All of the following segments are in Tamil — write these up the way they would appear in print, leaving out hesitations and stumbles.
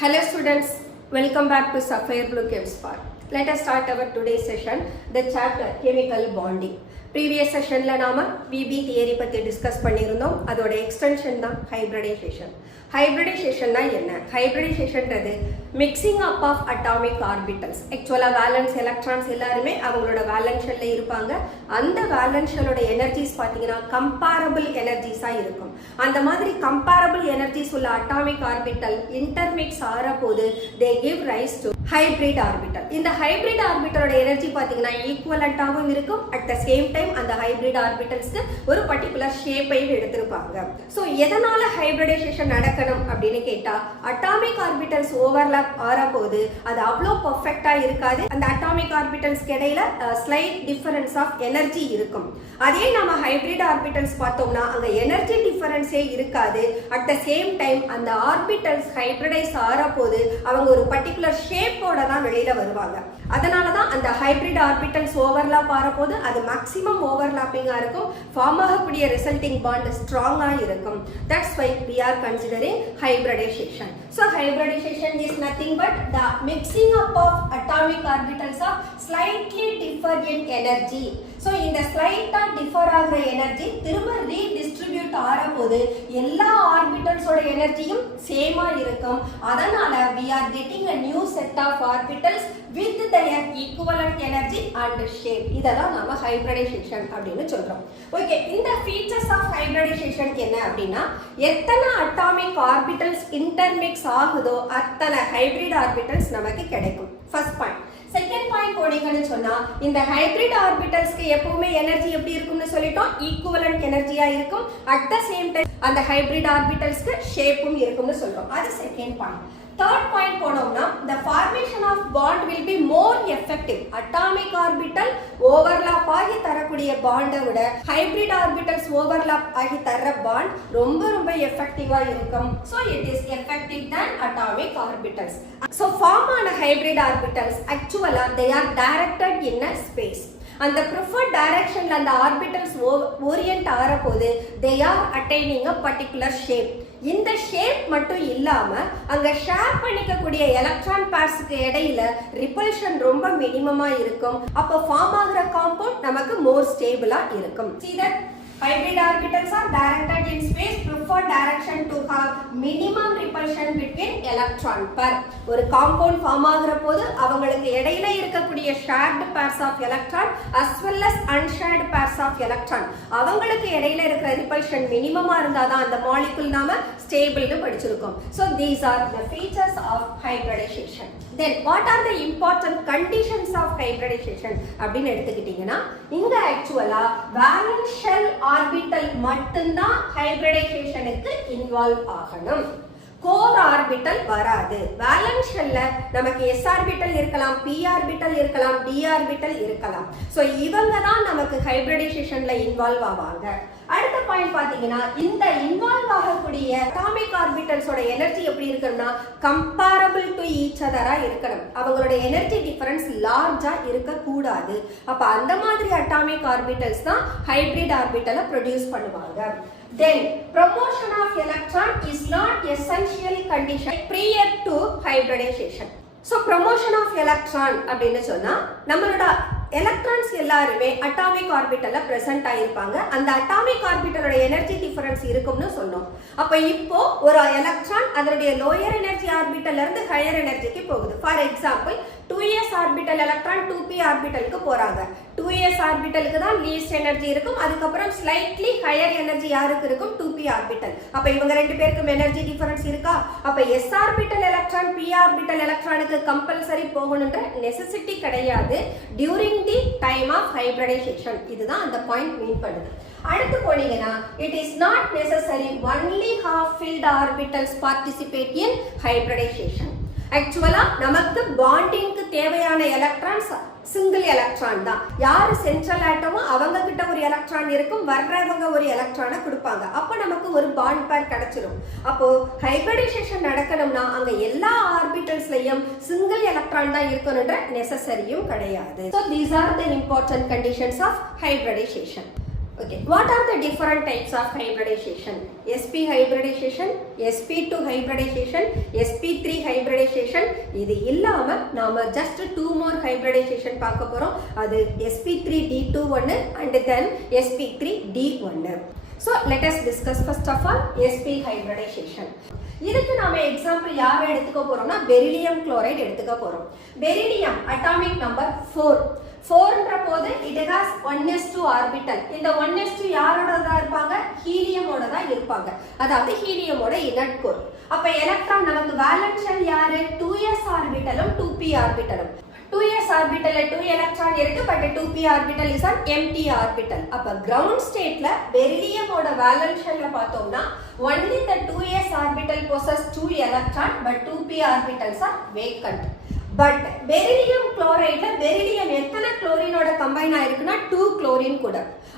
Hello students, welcome back to Sapphire Blue ChemSpark. Let us start our today's session, the chapter Chemical Bonding. Previous session la nama VB theory பத்தி டிஸ்கஸ் பண்ணியிருந்தோம். அதோட எக்ஸ்டென்ஷன் தான் ஹைபிரிடைசேஷன். ஹைபிரிடைசேஷன்னா என்ன? ஹைபிரிடைசேஷன்றது mixing up of atomic orbitals. ஆக்சுவலாக வேலன்ஸ் எலக்ட்ரான்ஸ் எல்லாருமே அவங்களோட வேலன்ஸ் ஷெல்லில் இருப்பாங்க. அந்த வேலன்ஸ் ஷெல்லோட எனர்ஜிஸ் பார்த்தீங்கன்னா கம்பேரபிள் எனர்ஜிஸாக இருக்கும். அந்த மாதிரி கம்பேரபிள் எனர்ஜிஸ் உள்ள அட்டாமிக் ஆர்பிட்டல் இன்டர்மிக்ஸ் ஆகிற போது they give rise to hybrid orbital. இந்த ஹைபிரிட் ஆர்பிட்டலோட எனர்ஜி பார்த்தீங்கன்னா ஈக்குவலண்டாகவும் இருக்கும். அட் த சேம் டைம் அந்த ஹைபிரிட் ஆர்பிட்டல்ஸ்க்கு ஒரு பர்டிகுலர் ஷேப்பையும் எடுத்திருப்பாங்க. ஸோ எதனால ஹைபிரிடைசேஷன் நடக்கணும் அப்படின்னு கேட்டா, அட்டாமிக் ஆர்பிட்டல்ஸ் ஓவர்லாப் ஆற போது அது அவ்வளோ பர்ஃபெக்டா இருக்காது. அந்த அட்டாமிக் ஆர்பிட்டல்ஸ்க்கு இடையில ஸ்லைட் டிஃபரன்ஸ் ஆஃப் எனர்ஜி இருக்கும். அதே நம்ம ஹைபிரிட் ஆர்பிட்டல்ஸ் பார்த்தோம்னா அங்க எனர்ஜி டிஃபரன்ஸே இருக்காது. அட் த சேம் டைம் அந்த ஆர்பிட்டல்ஸ் ஹைபிரிடைஸ் ஆற போது அவங்க ஒரு பர்டிகுலர் ஷேப்போட தான் வெளியில வருவாங்க. அதனாலதான் அந்த ஹைபிரிட் ஆர்பிட்டல்ஸ் ஓவர்லாப் ஆற போது அது மேக்ஸிமம் ஓவர்லாப்பிங்கா இருக்கும். ஃபார்ம் ஆகக்கூடிய ரிசல்டிங் பாண்ட் ஸ்ட்ராங்கா இருக்கும். That's why we are considering hybridization. So hybridization is nothing but the mixing up of atomic orbitals of slightly different energy. So இந்த ஸ்லைட்டா டிஃபர் ஆகிற எனர்ஜி திரும்ப ரீடிஸ்ட்ரிபியூட் ஆகிற போது எல்லா ஆர்பிட்டல்ஸோட எனர்ஜியும் சேமா இருக்கும். அதனால we are getting a new set of orbitals with their equivalent energy and shape. இதெல்லாம் நாம hybridization அப்படின்னு சொல்றோம். ஓகே, இந்த ஃபீச்சர்ஸ் ஆஃப் hybridization என்ன அப்படின்னா, எத்தனை அட்டாமிக் ஆர்பிட்டல்ஸ் இன்டர்மிக்ஸ் ஆகுதோ அத்தனை ஹைபிரிட் ஆர்பிட்டல்ஸ் நமக்கு கிடைக்கும். First point. செகண்ட் பாயிண்ட் போனீங்கன்னு சொன்னா, இந்த ஹைபிரிட் ஆர்பிட்டல்ஸ்க்கு எப்பவுமே எனர்ஜி எப்படி இருக்கும்னு சொல்லிட்டோம், ஈக்குவலன்ட் எனர்ஜியா இருக்கும். அட் த சேம் டைம் அந்த ஹைபிரிட் ஆர்பிட்டல்ஸ்க்கு ஷேப்பும் இருக்கும்னு சொல்றோம். அது செகண்ட் பாயிண்ட். தேர்ட் பாயிண்ட் போனோம்னா, the formation of bond will be more effective. Atomic orbital overlap ஆகி தரக்கூடிய பாண்டை விட ஹைபிரிட் ஆர்பிட்டல்ஸ் ஓவர்லாப் ஆகி தர பாண்ட் ரொம்ப எஃபெக்டிவா இருக்கும். So it is effective than atomic orbitals. So form ஆன hybrid orbitals actually they are directed in a space. அந்த preferred directionல அந்த ஆர்பிட்டல்ஸ் ஓரியன்ட் ஆகிற போது they are attaining a particular shape. இந்த ஷேப் மட்டும் இல்லாம அங்க ஷேர் பண்ணிக்கக்கூடிய எலக்ட்ரான் பேர்ஸ்க்கு இடையில ரிப்பல்ஷன் ரொம்ப மினிமமா இருக்கும். அப்ப ஃபார்ம் ஆகிற காம்பவுண்ட் நமக்கு மோர் ஸ்டேபிளா இருக்கும். See that hybrid orbitals are directed in space, prefer direction to have minimum repulsion between electron pair. ஒரு காம்பவுண்ட் ஃபார்ம் ஆகிற போது அவங்களுக்கு இடையில இருக்கக்கூடிய shared pairs of electron as well as unshared pairs of electron அவங்களுக்கு இடையில இருக்கிற repulsion மினிமமா இருந்தாதான் அந்த மாலிகுல் நாம ஸ்டேபிள்னு படிச்சிருக்கோம். So these are the features of hybridization. Then what are the important conditions of hybridization அப்படின்னு எடுத்துக்கிட்டீங்கன்னா, இங்க ஆக்சுவலா வேலன்ஸ் ஷெல் ஆர்பிட்டல் மட்டும்தான் ஹைபிரிடைசேஷனுக்கு இன்வால்வ் ஆகணும். கோர் ஆர்பிட்டல் வராது. வேலன்ஸ் ஷெல்ல நமக்கு s ஆர்பிட்டல் இருக்கலாம், p ஆர்பிட்டல் இருக்கலாம், d ஆர்பிட்டல் இருக்கலாம். சோ இவங்க தான் நமக்கு ஹைபிரிடைசேஷன்ல இன்வால்வ் ஆவாங்க. அடுத்த பாயிண்ட் பாத்தீங்கன்னா, இந்த இன்வால்வ் ஆகக்கூடிய அட்டாமிக் ஆர்பிட்டல்ஸோட எனர்ஜி எப்படி இருக்கணும்னா கம்பேரபிள் டு ஈச் அதரா இருக்கணும். அவங்களோட எனர்ஜி டிஃபரன்ஸ் லார்ஜா இருக்க கூடாது. அப்ப அந்த மாதிரி அட்டாமிக் ஆர்பிட்டல்ஸ் தான் ஹைபிரிட் ஆர்பிட்டலை ப்ரொடியூஸ் பண்ணுவாங்க. Then promotion of electron is not essential condition prior to hybridization. So promotion of electron அப்படின்னு சொன்னா, நம்மளோட எலக்ட்ரான்ஸ் எல்லாருமே அட்டாமிக் ஆர்பிட்டல்ல பிரசன்ட் ஆயிருப்பாங்க. அந்த அட்டாமிக் ஆர்பிட்டலோட எனர்ஜி டிஃபரன்ஸ் இருக்கும்னு சொன்னோம். அப்ப இப்போ ஒரு எலக்ட்ரான் அதனுடைய லோயர் எனர்ஜி ஆர்பிட்டல்ல இருந்து ஹையர் எனர்ஜிக்கு போகுது. For example 2s orbital electron 2p ஆர்பிட்டலுக்கு போறாங்க. 2s ஆர்பிட்டலுக்கு தான் லீஸ்ட் எனர்ஜி இருக்கும். அதுக்கப்புறம் ஸ்லைட்லி ஹையர் எனர்ஜி யாருக்கு இருக்கும்? 2p orbital. அப்ப இவங்க ரெண்டு பேருக்கும் எனர்ஜி டிஃபரன்ஸ் இருக்கா? அப்ப s orbital electron p orbital எலக்ட்ரானுக்கு கம்பல்சரி போகணும்ன்ற நெசசிட்டி கிடையாது during the time of hybridization. இதுதான் அந்த பாயிண்ட் மீன் பண்ணுது. அடுத்து போனீங்கன்னா, it is not necessary only half filled orbitals participate in hybridization. ஆக்சுவலா நமக்கு பாண்டிங்க்கு தேவையான எலக்ட்ரான்ஸ் சிங்கிள் எலக்ட்ரான் தான். யாரு சென்ட்ரல் ஆட்டமோ அவங்க கிட்ட ஒரு எலக்ட்ரான் இருக்கும், வர்றவங்க ஒரு எலக்ட்ரானை கொடுப்பாங்க. அப்ப நமக்கு ஒரு பாண்ட் பேர் கிடைச்சிடும். அப்போ ஹைபிரிடைசேஷன் நடக்கணும்னா அங்க எல்லா ஆர்பிட்டல்ஸ்லயும் சிங்கிள் எலக்ட்ரான் தான் இருக்கணும்ன்ற நெசசரியும் கிடையாது. So these are the important conditions of hybridization. Okay, what are the different types of hybridization? sp hybridization, sp2 hybridization, sp3 hybridization இது இல்லாம நாம just 2 more hybridization பார்க்க போறோம். அது sp3d2 ஒன்னு and then sp3d1. So let us discuss first of all sp hybridization. இதுக்கு நாம எக்ஸாம்பிள் யாரை எடுத்துக்க போறோம்னா பெரிலியம் குளோரைடு எடுத்துக்க போறோம். பெரிலியம் அட்டாமிக் நம்பர் 4ன்ற போது it has 1s2 ஆர்பிட்டல். இந்த 1s2 யாரோட தான் இருப்பாங்க? ஹீலியமோட தான் இருப்பாங்க. அதாவது ஹீலியமோட இனட் கோர். அப்ப எலக்ட்ரான் நமக்கு வேலன்ஸ் ஷெல் யாரு? 2s ஆர்பிட்டலும் 2p ஆர்பிட்டலும். 2s ஆர்பிட்டல்ல 2 எலக்ட்ரான் இருக்கு, but 2p orbital is an empty orbital. அப்ப கிரவுண்ட் ஸ்டேட்ல பெரிலியமோட வேலன்ஸ் ஷெல்ல பார்த்தோம்னா only the 2s orbital possess 2 electron but 2p orbitals are vacant. But beryllium chloride beryllium எத்தனை குளோரினோட கம்பைன் ஆயிருக்குன்னா 2 குளோரின் கூட.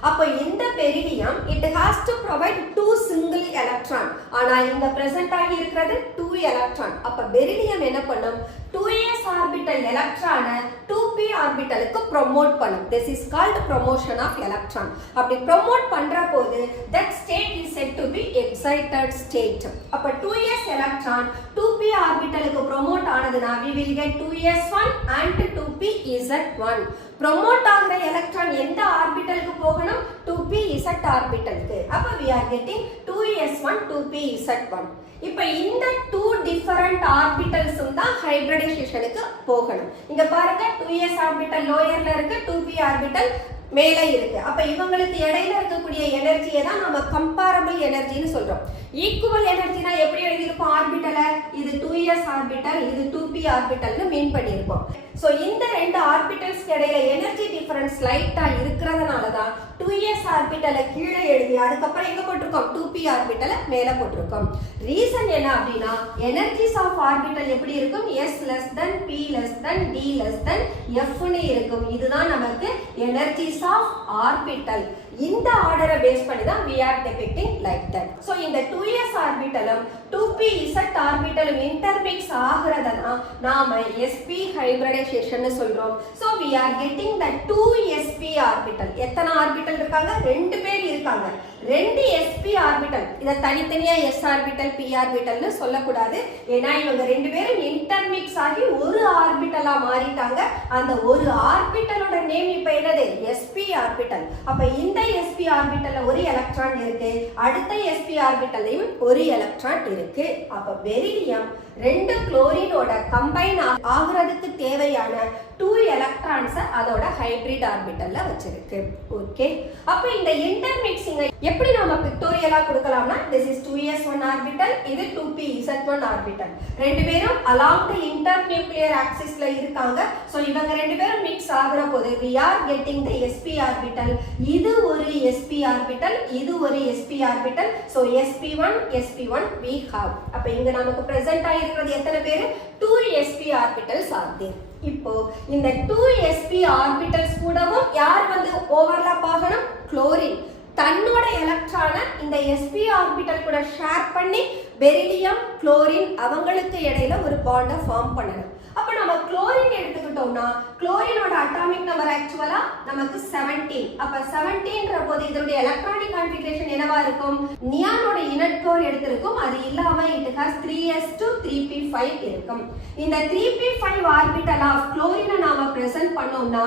அப்ப இந்த beryllium it has to provide 2 single electron. ஆனா இங்க present ஆகி இருக்கிறது 2 electron. அப்ப beryllium என்ன பண்ணும்? 2s orbital electron 2p ஆர்பிட்டலுக்கு ப்ரோமோட் பண்ணும். This is called promotion of electron. அப்படி ப்ரோமோட் பண்ற போது that state is said to be excited state. அப்ப 2s electron 2p ஆர்பிட்டலுக்கு ப்ரோமோட் ஆனதுனா we will get 2s1 and 2pz1. Promote ஆகிற எலக்ட்ரான் எந்த ஆர்பிட்டலுக்கு போகணும்? 2pz ஆர்பிட்டலுக்கு. அப்ப we are getting 2s1 2pz1. இப்ப இந்த 2 டிஃபரண்ட் ஆர்பிட்டல்ஸும் தான் ஹைபிரிடைசேஷனுக்கு போகணும். இங்க பாருங்க 2s ஆர்பிட்டல் லோயர்ல இருக்கு, 2p ஆர்பிட்டல் மேல இருக்கு. அப்ப இவங்களுக்கு இடையில இருக்கக்கூடிய எனர்ஜியை தான் நம்ம கம்பேரபிள் எனர்ஜின்னு சொல்றோம். ஈக்குவல் எனர்ஜினா எப்படி எழுதிருப்போம்? ஆர்பிட்டல இது 2s ஆர்பிட்டல், இது 2p ஆர்பிட்டல்னு மீன் பண்ணிருப்போம். சோ இந்த ரெண்டு ஆர்பிட்டல்ஸ்க்கு இடையில எனர்ஜி டிஃபரன்ஸ் லைட்டா இருக்கிறதுனால தான் 2s ஆர்பிட்டல கீழே எழுதி அதுக்கப்புறம் எங்க போட்டிருக்கோம்? 2p ஆர்பிட்டல மேல போட்டிருக்கோம். ரீசன் என்ன அப்படின்னா எனர்ஜிஸ் ஆஃப் ஆர்பிட்டல் எப்படி இருக்கும்? s less than p less than d less than f ன்னு இருக்கும். இதுதான் நமக்கு எனர்ஜிஸ் ஆஃப் ஆர்பிட்டல். இந்த ஆர்டரை பேஸ் பண்ணி தான் we are depicting like that. So இந்த 2s ஆர்பிட்டலும் 2pz ஆர்பிட்டலும் இன்டர்மிக்ஸ் ஆகிறதுனா நாம sp ஹைபிரிடைசேஷன் சொல்றோம். So we are getting the 2sp orbital. எத்தனை ஆர்பிட்டல் இருக்காங்க? ரெண்டு பேர் இருக்காங்க. ரெண்டு sp ஆர்பிட்டல். இத தனித்தனியா s ஆர்பிட்டல் p ஆர்பிட்டல்னு சொல்லக்கூடாது. ஏன்னா இவங்க ரெண்டு பேரும் இன்டர்மிக்ஸ் ஆகி ஒரு ஆர்பிட்டலா மாறிட்டாங்க. அந்த ஒரு ஆர்பிட்டலோட நேம் இப்ப என்னது? sp orbital. அப்ப இந்த sp ஆர்பிட்டல்ல ஒரு எலக்ட்ரான் இருக்கு, அடுத்த sp ஆர்பிட்டல்லையும் ஒரு எலக்ட்ரான் இருக்கு. அப்ப பெரிலியம் ரெண்டு குளோரினோட கம்பைன் ஆகுறதுக்கு தேவையான 2 எலக்ட்ரான்ஸ் அதோட ஹைபிரிட் ஆர்பிட்டல்ல வச்சிருக்கு. ஓகே, அப்ப இந்த இன்டர்மிக்சிங் எப்படி நாம பிக்டோரியலா கொடுக்கலாம்னா this is 2s1 ஆர்பிட்டல், இது 2pz1 ஆர்பிட்டல். ரெண்டு பேரும் along the internuclear axisல இருக்காங்க. சோ இவங்க ரெண்டு பேரும் மிக்ஸ் ஆகுற போது we are getting the sp orbital. இது ஒரு sp ஆர்பிட்டல், இது ஒரு sp orbital. So sp1 we have. அப்ப இங்க நமக்கு பிரசன்ட் ஆயிருக்கிறது எத்தனை பேர்? 2 sp ஆர்பிட்டல்ஸ் ஆகுது. இப்போ இந்த 2sp ஆர்பிட்டல்ஸ் கூடவும் யார் வந்து ஓவர்லாப் ஆகணும்? குளோரின் தன்னோட எலக்ட்ரானை இந்த sp ஆர்பிட்டல் கூட ஷேர் பண்ணி பெரிலியம் குளோரின் அவங்களுக்கு இடையில ஒரு பாண்ட ஃபார்ம் பண்ணணும். அப்ப நம்ம குளோரின் எடுத்துக்கிட்டோம்னா குளோரினோட அட்டாமிக் நம்பர் ஆக்சுவலா நமக்கு 17. அப்ப 17ன்ற போது இதோட எலக்ட்ரானிக் கான்ஃபிகரேஷன் என்னவா இருக்கும்? நியானோட இனட் கோர் எடுத்திருக்கும். அது இல்லாம it has 3s2 3p5 இருக்கும். இந்த 3p5 ஆர்பிட்டல் ஆஃப் குளோரினை நாம பிரசன்ட் பண்ணோம்னா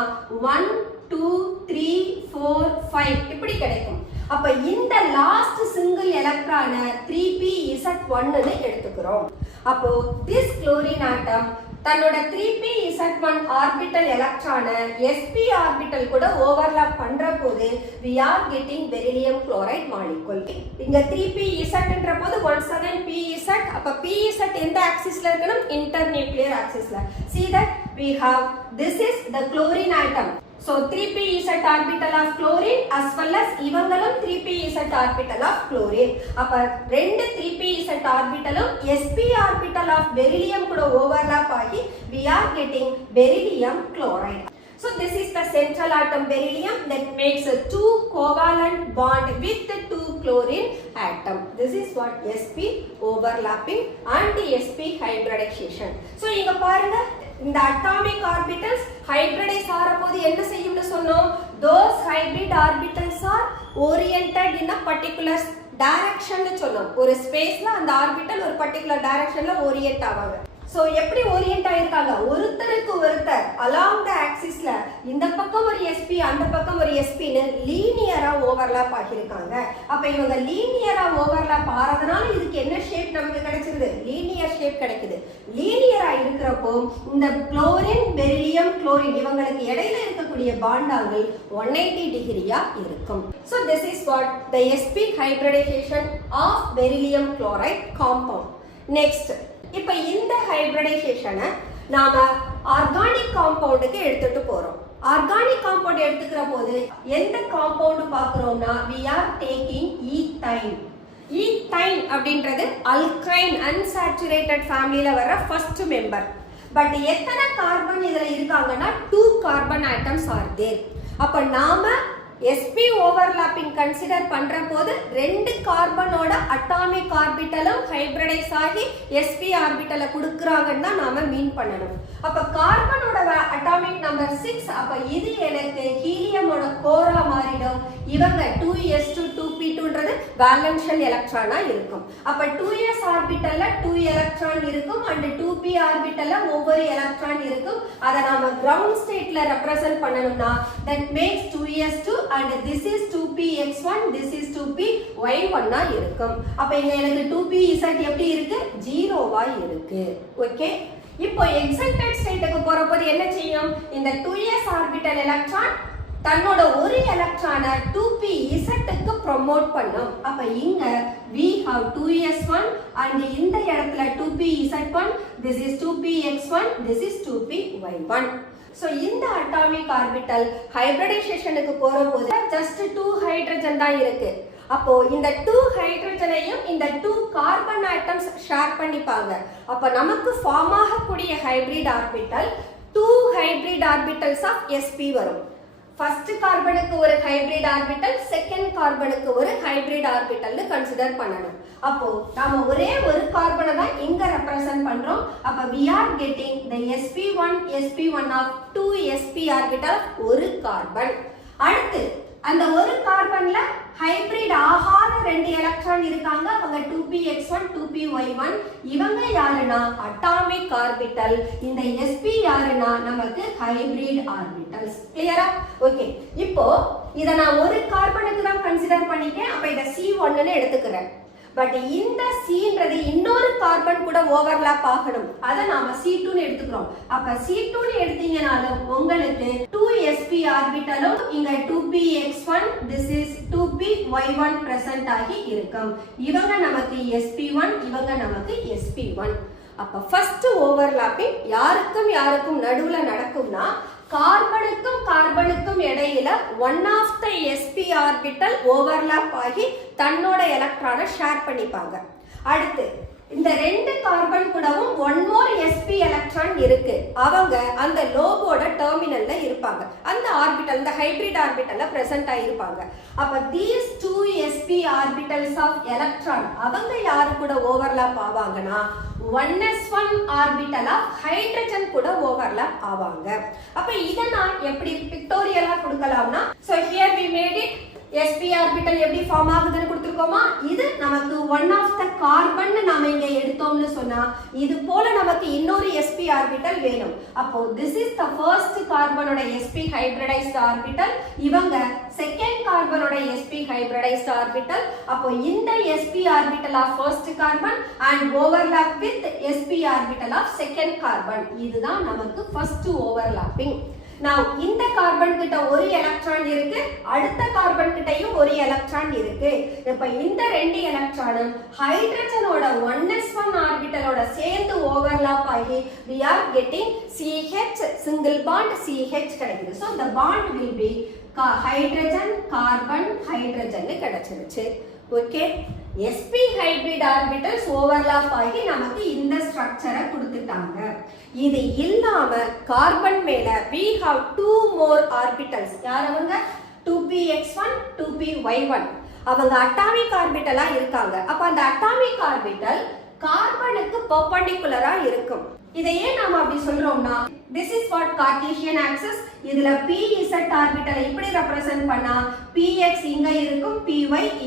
1 2 3 4 5 இப்படி கிடைக்கும். அப்ப இந்த லாஸ்ட் சிங்கிள் எலக்ட்ரான 3pz1 ன்னு எடுத்துக்கிறோம். அப்போ this chlorine atom தன்னோட 3pz1 ஆர்பிட்டல் எலக்ட்ரான sp ஆர்பிட்டல் கூட ஓவர்லாப் பண்ற போது we are getting beryllium chloride molecule. இங்க 3pzன்ற போது once again pz. அப்ப pz எந்த ஆக்சிஸ்ல இருக்கணும்? Internuclear ஆக்சிஸ்ல. See that we have this is the chlorine atom. So 3pz orbital of chlorine as well as இவங்களும் 3pz orbital of chlorine. அப்ப ரெண்டு 3pz orbitalum sp orbital of beryllium கூட overlap ஆகி we are getting beryllium chloride. So this is the central atom beryllium that makes a 2 covalent bond with the 2 chlorine atom. This is what sp overlapping and sp hybridization. So இங்க பாருங்க இந்த atomic orbitals hybridize ஆறபோது என்ன செய்யும்னு சொன்னோம்? Those hybrid orbitals are oriented in a particular direction னு சொன்னோம். ஒரு ஸ்பேஸ்ல அந்த ஆர்பிட்டல் ஒரு particular directionல orient ஆவாங்க. சோ எப்படி ஓரியன்ட் ஆயிருக்காங்க, ஒருத்தருக்கு ஒருத்தர் அலாங் த ஆக்சிஸ்ல இந்த பக்கம் ஒரு sp அந்த பக்கம் ஒரு sp ன்னு லீனியரா ஓவர்லாப் ஆகியிருக்காங்க. அப்ப இவங்க லீனியரா ஓவர்லாப் ஆறதுனால இதுக்கு என்ன ஷேப் நமக்கு கிடைச்சிருது, லீனியர் ஷேப் கிடைக்குது. லீனியரா இருக்கிறப்போ இந்த குளோரின் பெரிலியம் குளோரின் இவங்களுக்கு இடையில இருக்கக்கூடிய பாண்ட் ஆங்கிள் 180 டிகிரியா இருக்கும். So this is what the sp hybridization of beryllium chloride compound. Next, இப்ப இந்த ஹைபிரிடைசேஷனை நாம ஆர்கானிக் காம்பவுண்டுக்கு எடுத்துட்டு போறோம். ஆர்கானிக் காம்பவுண்ட் எடுத்துக்கிற போது எந்த compound பார்க்கிறோம்னா we are taking ethine. ethine அப்படின்றது alkyne unsaturated ஃபேமிலில வர ஃபர்ஸ்ட் மெம்பர். பட் எத்தனை கார்பன் இதுல இருக்காங்கன்னா 2 கார்பன் ஆட்டம்ஸ் ஆர் தேர். அப்ப நாம sp ஓவர்லாப்பிங் கன்சிடர் பண்ற போது 2 கார்பனோட அட்டாமிக் ஆர்பிட்டலும் ஹைபிரிடைஸ் ஆகி sp ஆர்பிட்டலை கொடுக்கறாங்கன்னு தான் நாம மீன் பண்ணணும். அப்ப கார்பனோட அட்டாமிக் நம்பர் 6. அப்ப இது எனக்கு ஹீலியமோட கோரா மாறிடும். இவங்க 2s2 2p2ன்றது வேலன்ஷியல் எலக்ட்ரானா இருக்கும். அப்ப 2s ஆர்பிட்டல்ல 2 எலக்ட்ரான் இருக்கும் and 2p ஆர்பிட்டல்ல ஒவ்வொரு எலக்ட்ரான் இருக்கும். அத நாம கிரவுண்ட் ஸ்டேட்ல ரெப்ரசன்ட் பண்ணனும்னா that makes 2s2 and this is 2px1 this is 2py1 ஆ இருக்கும். அப்ப இங்க எனக்கு 2pz எப்படி இருக்கு, 0வா இருக்கு. ஓகே, இப்போ எக்ஸைட்டட் ஸ்டேட்டுக்கு போறப்போது என்ன செய்யும், இந்த 2s ஆர்பிட்டல் எலக்ட்ரான் தன்னோட ஒரு எலக்ட்ரானை 2pz க்கு ப்ரோமோட் பண்ணும். அப்ப இங்க we have 2s1 and இந்த இடத்துல 2pz1 this is 2px1 this is 2py1. So இந்த அட்டாமிக் ஆர்பிட்டல் ஹைபிரிடைசேஷனுக்கு போறபோது just 2 ஹைட்ரஜன் தான் இருக்கு. அப்போ இந்த 2 ஹைட்ரஜனையும் இந்த 2 கார்பன் ஆட்டம்ஸ் ஷேர் பண்ணிப்பாங்க. அப்ப நமக்கு ஃபார்ம் ஆகக்கூடிய hybrid orbital 2 hybrid orbitals of sp வரும். ஃபர்ஸ்ட் கார்பனுக்கு ஒரு ஹைபிரிட் ஆர்பிட்டல், செகண்ட் கார்பனுக்கு ஒரு ஹைபிரிட் ஆர்பிட்டல்னு கன்சிடர் பண்ணணும். அப்போ நாம ஒரே ஒரு கார்பனை தான் இங்க ரெப்ரசன்ட் பண்றோம். அப்ப we are getting the sp1 of 2 sp orbital ஒரு கார்பன். அடுத்து அந்த ஒரு கார்பன்ல ஹைபிரிட் ஆகாத 2 எலக்ட்ரான் இருக்காங்க. அவங்க 2px1 2py1. இவங்க யாருன்னா அட்டாமிக் ஆர்பிட்டல். இந்த sp யாருன்னா நமக்கு ஹைபிரிட் ஆர்பிட்டல்ஸ். கிளியரா? ஓகே, இப்போ இத நான் ஒரு கார்பனுக்கு தான் கன்சிடர் பண்ணிட்டேன். அப்ப இத c1 ன்னு எடுத்துக்கிறேன். பட் இந்த cன்றது இன்னொரு கார்பன் கூட ஓவர்லாப் ஆகணும். அத நாம c2 ன்னு எடுத்துக்கிறோம். அப்ப c2 ன்னு எடுத்தீங்கனாலும் உங்களுக்கு 2sp ஆர்பிட்டலும் இங்க 2px1 this is 2py1 present ஆகி இருக்கும். இவங்க நமக்கு sp1, இவங்க நமக்கு sp1. அப்ப ஃபர்ஸ்ட் ஓவர்லாப்பிங் யாருக்கும் நடுவுல நடக்கும்னா கார்பனுக்கும் கார்பனுக்கும் இடையில one of the sp orbital overlap ஆகி தன்னோட எலக்ட்ரானை ஷேர் பண்ணிப்பாங்க. அடுத்து இந்த 2 கார்பன் கூடவும் ஒன் மோர் sp எலக்ட்ரான் இருக்கு. அவங்க அந்த லோபோட டெர்மினல்ல இருப்பாங்க. அந்த ஆர்பிட்டல், இந்த ஹைபிரிட் ஆர்பிட்டல்ல பிரசன்ட் ஆயிருப்பாங்க. அப்ப these 2 sp orbitals of electron அவங்க யாரு கூட ஓவர்லாப் ஆவாங்கன்னா 1s1 ஆர்பிட்டல் ஆஃப் ஹைட்ரஜன் கூட ஓவர்லாப் ஆவாங்க. அப்ப இத நான் எப்படி பிக்டோரியலா கொடுக்கலாம்னா, so here we made it sp orbital எப்படி ஃபார்ம் ஆகுதுன்னு கொடுத்திருக்கோமா. இது நமக்கு ஒன் ஆஃப் த கார்பன் நாம இங்க எடுத்தோம்னு சொன்னா இது போல நமக்கு இன்னொரு sp ஆர்பிட்டல் வேணும். அப்போ this is the first கார்பனோட sp ஹைபிரிடைஸ்ட் ஆர்பிட்டல். இவங்க செகண்ட் கார்பனோட sp ஹைபிரிடைஸ்ட் ஆர்பிட்டல். அப்போ இந்த sp orbital of first carbon and overlap with sp orbital of second carbon. இதுதான் நமக்கு ஃபர்ஸ்ட் ஓவர்லாப்பிங். Now இந்த கார்பன் கிட்ட ஒரு எலக்ட்ரான் இருக்கு, அடுத்த கார்பன் கிட்டயும் ஒரு எலக்ட்ரான் இருக்கு. இப்ப இந்த 2 எலக்ட்ரானும் ஹைட்ரஜனோட 1s1 ஆர்பிட்டலோட சேர்ந்து ஓவர்லாப் ஆகி we are getting CH single bond CH கிடைக்குது. So the bond will be hydrogen carbon hydrogen கிடைச்சிருச்சு. Okay, sp hybrid orbitals overlap ஆகி நமக்கு இந்த ஸ்ட்ரக்சரை கொடுத்துட்டாங்க. இது இல்லாம கார்பன் மேல we have 2 more ஆர்பிட்டல்ஸ். யார் அவங்க? 2px1 2py1. அவங்க அட்டாமிக் ஆர்பிட்டலா இருக்காங்க. அப்ப அந்த அட்டாமிக் ஆர்பிட்டல் கார்பனுக்கு பெர்பெண்டிகுலரா இருக்கும். இதையே நாம அப்படி சொல்றோம்னா This is what Cartesian axis. இதுல pz ஆர்பிட்டலை இப்படி ரெப்ரசன்ட் பண்ணா px இங்க இருக்கும், py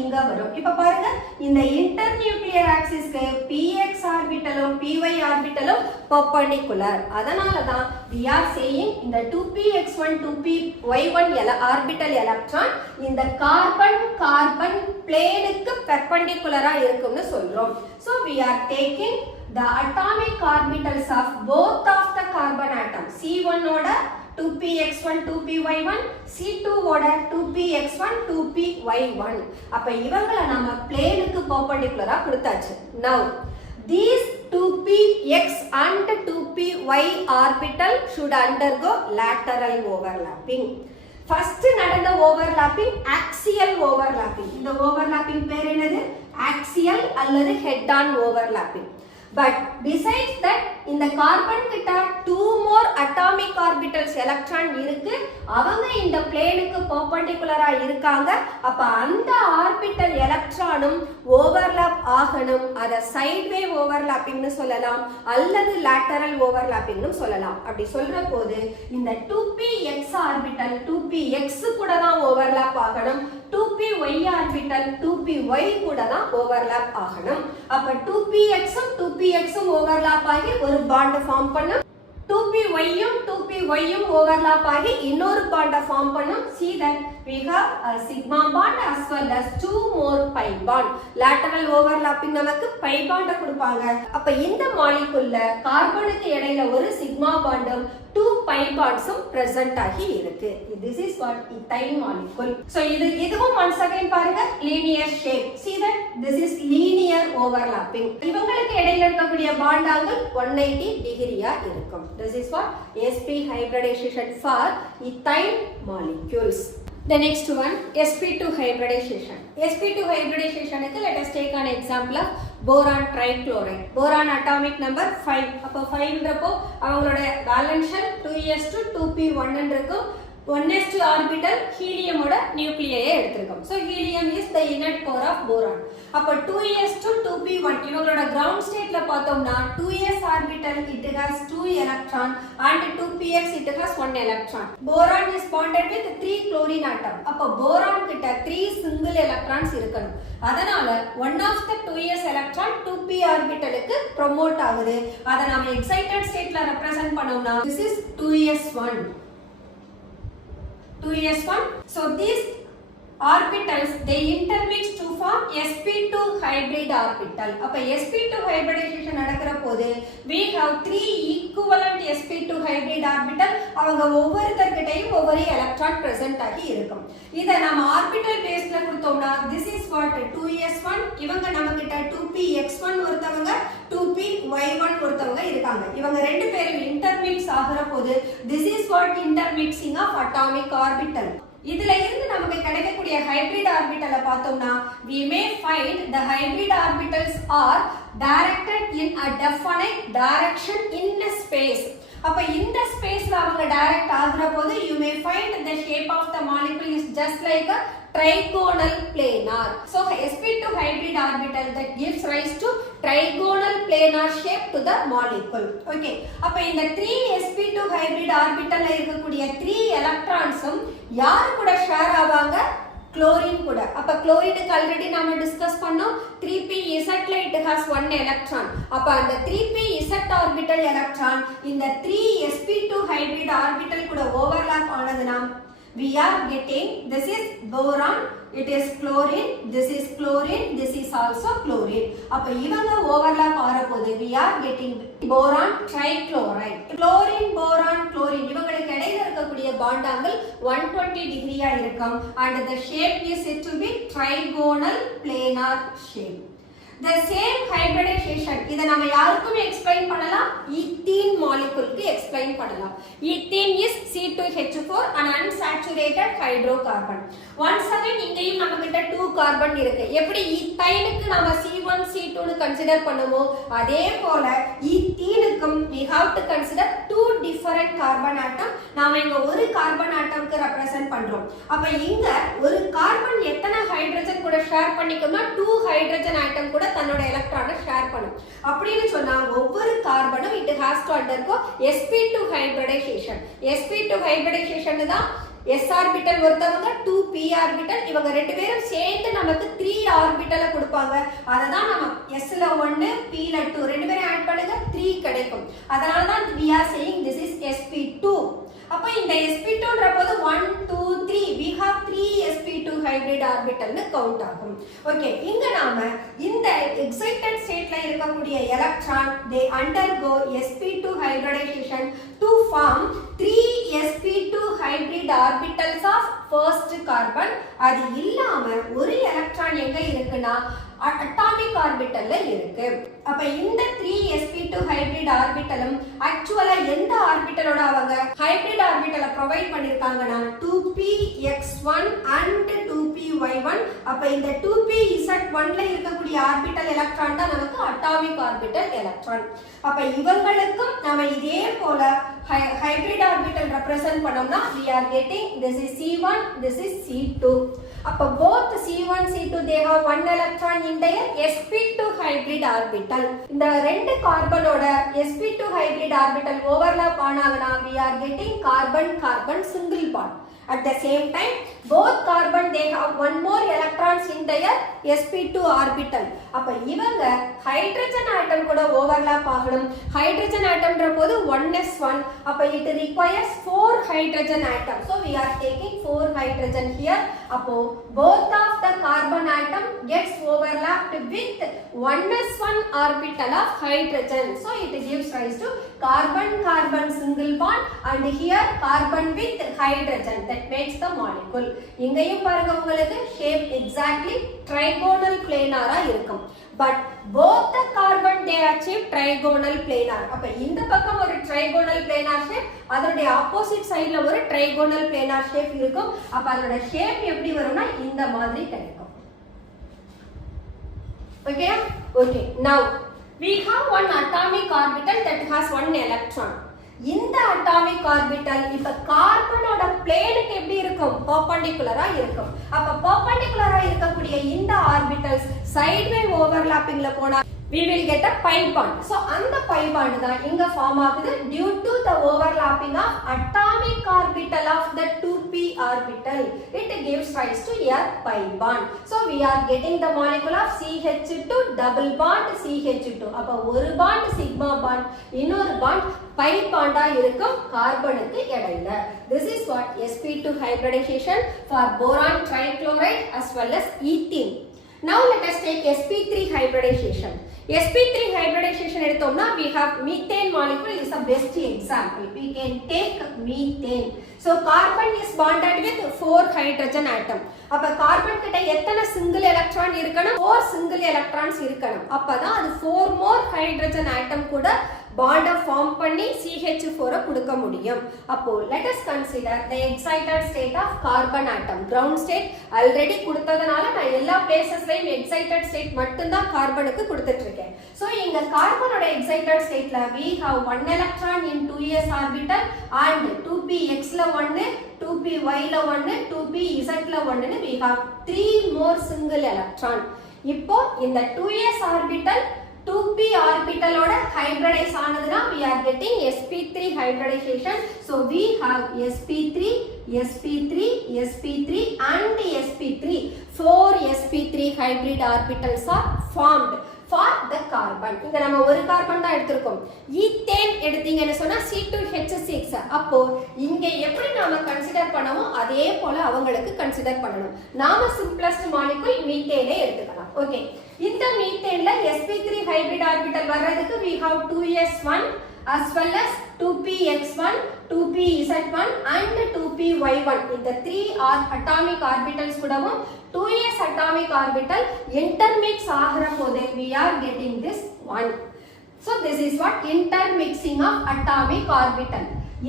இங்க வரும். இப்ப பாருங்க, இந்த இன்டர்நியூக்ளியர் ஆக்சிஸ்க்கு px ஆர்பிட்டலும் py ஆர்பிட்டலும் பெர்பெண்டிகுலர். அதனால தான் we are saying இந்த 2px1 2py1 ஆர்பிட்டல் எலக்ட்ரான் இந்த கார்பன் கார்பன் பிளேனுக்கு பெர்பெண்டிகுலரா இருக்கும்னு சொல்றோம். So we are taking the atomic orbitals of both of the carbon atom. C1 ஓட 2px1 2py1, C2 ஓட 2px1 2py1. அப்ப இவங்கள நாம பிளேனுக்கு பெர்பெண்டிகுலரா கொடுத்தாச்சு. Now these 2px and 2py orbital should undergo lateral overlapping. First நடந்த overlapping axial overlapping. இந்த overlapping பேர் என்னது? Axial அல்லது head on overlapping. But besides that, இந்த கார்பன் கிட்ட 2 more atomic orbitals electron இருக்கு, அவங்க இந்த பிளேனுக்கு பெர்பெண்டிகுலரா இருக்காங்க. அப்ப அந்த ஆர்பிட்டல் எலக்ட்ரானும் ஓவர்லாப் ஆகணும். அத சைட்வே ஓவர்லாப்பிங்னு சொல்லலாம் அல்லது லேட்டரல் ஓவர்லாப்பிங்னு சொல்லலாம். அப்படி சொல்ற போது இந்த 2px ஆர்பிட்டல் 2px கூட தான் ஓவர்லாப் ஆகணும், 2py ஆர்பிட்டல் 2py கூட தான் ஓவர்லாப் ஆகணும். அப்ப 2px உம் 2px உம் ஓவர்லாப் ஆகி ஒரு பாண்ட் ஃபார்ம் பண்ணும், 2py உம் 2py உம் ஓவர்லாப் ஆகி இன்னொரு பாண்ட் ஃபார்ம் பண்ணும். See that we have a sigma bond as well as 2 more pi bond. lateral overlapping நமக்கு pi bond கொடுப்பாங்க. அப்ப இந்த மாலிகுல்ல கார்பனுக்கு இடையில ஒரு sigma bondம் 2 pi bondsம் present ஆகி இருக்கு. This is what ethyl molecule. So இதுவும் once again பாருங்க linear shape. See that this is linear overlapping. இவங்களுக்கு இடையில இருக்கக்கூடிய bond angle 180 டிகிரியா இருக்கும். This is what sp hybridization for ethyl molecules. The next one, sp2 hybridization. sp2 hybridization க்கு let us take an example of boron trichloride. boron atomic number 5. அப்ப 5 ன்றப்போ அவங்களோட valence shell 2s2 2p1 ன்னு இருக்கும். 1s2 orbital helium ஓட நியூக்ளியை எடுத்திருக்கோம். So helium is the inert core of boron. அப்ப 2s2 2p1 இவங்களோட ground stateல பார்த்தோம்னா 2s orbital it has 2 electron and 2px it has 1 electron. boron is bonded with 3 chlorine atom. அப்ப boron கிட்ட 3 single electrons இருக்கணும். அதனால one of the 2s electron 2p orbitalக்கு promote ஆகுது. அத நாம excited stateல represent பண்ணோம்னா this is 2s1. 2s1. So these orbitals they intermix to form sp2 hybrid orbital. அப்ப sp2 hybridization நடக்கிற போது we have 3 equivalent sp2 hybrid orbital. அவங்க ஒவ்வொருத்தர்கிட்டயும் ஒவ்வொரு எலக்ட்ரான் present ஆகி இருக்கும். இத நாம ஆர்பிட்டல் பேஸ்ல கொடுத்தோம்னா this is what 2s1. இவங்க நம்மகிட்ட 2px1 ஒருத்தவங்க 2py1 ஒருத்தவங்க இருக்காங்க. இவங்க ரெண்டு பேரும் இன்டர்மிக்ஸ் ஆகுற போது this is what intermixing of atomic orbital. இதுல இருந்து நமக்கு கிடைக்கக்கூடிய ஹைபிரிட் ஆர்பிட்டலை பார்த்தோம்னா we may find the hybrid orbitals are directed in a definite direction in a space. அப்ப இந்த ஸ்பேஸ்ல அவங்க டைரக்ட் ஆகுற போது you may find the shape of the molecule is just like a trigonal planar. So sp2 hybrid orbital that gives rise to trigonal planar shape to the molecule. Okay, அப்ப இந்த 3 sp2 hybrid orbitalல இருக்கக்கூடிய 3 electronsம் யார் கூட ஷேர் ஆவாங்க? chlorine கூட. அப்ப chlorine ஆல்ரெடி நாம டிஸ்கஸ் பண்ணோம் 3pz ல it has 1 electron. அப்ப அந்த 3pz orbital electron இந்த 3sp2 hybrid orbital கூட overlap ஆனதுனா we are getting this is boron, it is chlorine, this is chlorine, this is also chlorine. அப்ப இவங்க overlap ஆற போது we are getting boron trichloride. chlorine boron chlorine இவங்களுக்கு இடையில இருக்கக்கூடிய bond angle 120 டிகிரியா இருக்கும் and the shape is said to be trigonal planar shape. The same hybridization இத நாம யாருக்கும் எக்ஸ்பிளைன் பண்ணலாம், ஈத்தீன் மாலிகுலுக்கு எக்ஸ்பிளைன் பண்ணலாம். Ethene is C2H4 an unsaturated hydrocarbon. once again இங்கேயும் நமக்கிட்ட 2 கார்பன் இருக்கு. எப்படி ஈத்தைனுக்கு நாம C1 C2 னு கன்சிடர் பண்ணுமோ அதே போல ஈத்தீனுக்கும் we have to consider 2 different carbon atom. நாம இங்க ஒரு கார்பன் ஆட்டம்க்கு ரெப்ரசன்ட் பண்றோம். அப்ப இங்க ஒரு கார்பன் எத்தனை ஹைட்ரஜன் கூட ஷேர் பண்ணிக்கும்னா 2 ஹைட்ரஜன் ஆட்டம் கூட தன்னோட எலக்ட்ரானை ஷேர் பண்ணும். அப்படின்னு சொன்னா ஒவ்வொரு கார்பனும் it has to undergo sp2 hybridization. sp2 hybridization தான் s ஆர்பிட்டல் ஒருத்தவங்க 2p ஆர்பிட்டல் இவங்க ரெண்டு பேரும் சேர்ந்து நமக்கு 3 ஆர்பிட்டலை கொடுப்பாங்க. அததான் நம்ம s ல 1 p ல 2 ரெண்டு பேரும் ஆட் பண்ணுங்க 3 கிடைக்கும். அதனால தான் we are saying this is sp2. அப்ப இந்த sp2ன்ற போது 1 2 3 we have 3 sp2 hybrid orbital னு கவுண்ட் ஆகும். ஓகே, இங்க நாம இந்த எக்ஸைட்டட் ஸ்டேட்ல இருக்கக்கூடிய electron they undergo sp2 hybridization to form 3 sp2 hybrid orbitals of first carbon. அது இல்லாம ஒரு எலக்ட்ரான் எங்க இருக்குன்னா அட்டாமிக் ஆர்பிட்டல்ல இருக்கு. அப்ப இந்த 3 sp2 ஹைபிரிட் ஆர்பிட்டலும் ஆக்சுவலா எந்த ஆர்பிட்டலோட அவங்க ஹைபிரிட் ஆர்பிட்டலை ப்ரொவைட் பண்ணிருக்காங்கன்னா 2px1 and 2py1. அப்ப இந்த 2pz1 ல இருக்கக்கூடிய ஆர்பிட்டல் எலக்ட்ரான் தான் நமக்கு அட்டாமிக் ஆர்பிட்டல் எலக்ட்ரான். அப்ப இவங்களுக்கும் நாம இதே போல ஹைபிரிட் ஆர்பிட்டல் ரெப்ரசன்ட் பண்ணோம்னா we are getting this is c1, this is c2. அப்ப both c1 c2 they have one electron in their sp2 hybrid orbital. இந்த ரெண்டு கார்பனோட sp2 hybrid orbital overlap ஆனாங்கன்னா we are getting carbon carbon single bond. At the same time both carbon they have one more electrons in their sp2 orbital. அப்ப இவங்க ஹைட்ரஜன் ஆட்டம் கூட ஓவர்லாப் ஆகணும். ஹைட்ரஜன் ஆட்டம்ன்ற போது 1s1. அப்ப it requires 4 hydrogen atom. So we are taking 4 hydrogen here. அப்போ both of the carbon atom gets overlapped with 1s1 orbital of hydrogen. So it gives rise to carbon carbon single bond and here carbon with hydrogen. That makes the molecule. இங்கேயும் பாருங்க உங்களுக்கு shape exactly trigonal planar இருக்கும். But both the carbon they achieve trigonal planar. அப்ப இந்த பக்கம் ஒரு trigonal planar shape, அதனுடைய ஆப்போசிட் சைடுல ஒரு trigonal planar shape இருக்கும். அப்ப அதோட shape எப்படி வரும்னா இந்த மாதிரி கிடைக்கும். Okay? Okay. Now we have one atomic orbital that has one electron. இந்த அட்டாமிக் ஆர்பிட்டல் இப்ப கார்பனோட பிளேனுக்கு எப்படி இருக்கும்? பெர்பெண்டிகுலரா இருக்கும். அப்ப பெர்பெண்டிகுலரா இருக்கக்கூடிய இந்த ஆர்பிட்டல்ஸ் சைட்வே ஓவர்லாப்பிங்ல போனா we will get a pi bond. So அந்த pi bond தான் இங்க ஃபார்ம் ஆகுது due to the overlapping of atomic orbital of the 2p orbital. It gives rise to a pi bond. So we are getting the molecule of CH2 double bond CH2. அப்ப ஒரு bond sigma bond, இன்னொரு bond pi bond ஆ இருக்கும் கார்பனுக்கு இடையில. This is what sp2 hybridization for boron trichloride as well as ethene. Now let us take sp3 hybridization. sp3 hybridization எடுத்தோம்னா we have methane molecule is the best example. We can take methane. So carbon is bonded with 4 hydrogen atom. அப்ப கார்பன் கிட்ட எத்தனை சிங்கிள் எலக்ட்ரான் இருக்கணும்? 4 சிங்கிள் எலக்ட்ரான்ஸ் இருக்கணும். அப்பதான் அது 4 more hydrogen atom கூட bond form பண்ணி CH4 கொடுக்க முடியும். அப்போ let us consider the excited state of carbon atom. ground state already கொடுத்ததனால நான் எல்லா பிளேसेसலயும் excited state மட்டும் தான் கார்பனுக்கு கொடுத்துட்டு இருக்கேன். சோ இங்க கார்பனோட excited stateல we have one electron in 2s orbital and 2px ல 1 2py ல 1 2pz ல 1 னு we have 3 more single electron. இப்போ இந்த 2s orbital 2p orbital ஓட hybridise ஆனதுனா we are getting sp3 hybridization. So we have sp3 sp3 sp3 and sp3. 4 sp3 hybrid orbitals are formed for the carbon. இங்க நம்ம ஒரு கார்பன் தான் எடுத்துறோம். ஈத்தேன் எடுத்தீங்கன்னு சொன்னா C2H6. அப்போ இங்க எப்படி நாம கன்சிடர் பண்ணோமோ அதே போல அவங்களுக்கு கன்சிடர் பண்ணணும். நாம சிம்பிளஸ்ட் மாலிக்யூல் மீத்தேனே எடுத்துக்கலாம். ஓகே, இந்த மீத்தேன்ல sp3 hybrid orbital வர்றதுக்கு we have 2s1 as well as 2px1 2pz1 and 2py1. இந்த 3 atomic orbitals கூடவும் 2s atomic orbital intermix ஆகிற போது we are getting this one. So this is what intermixing of atomic orbital.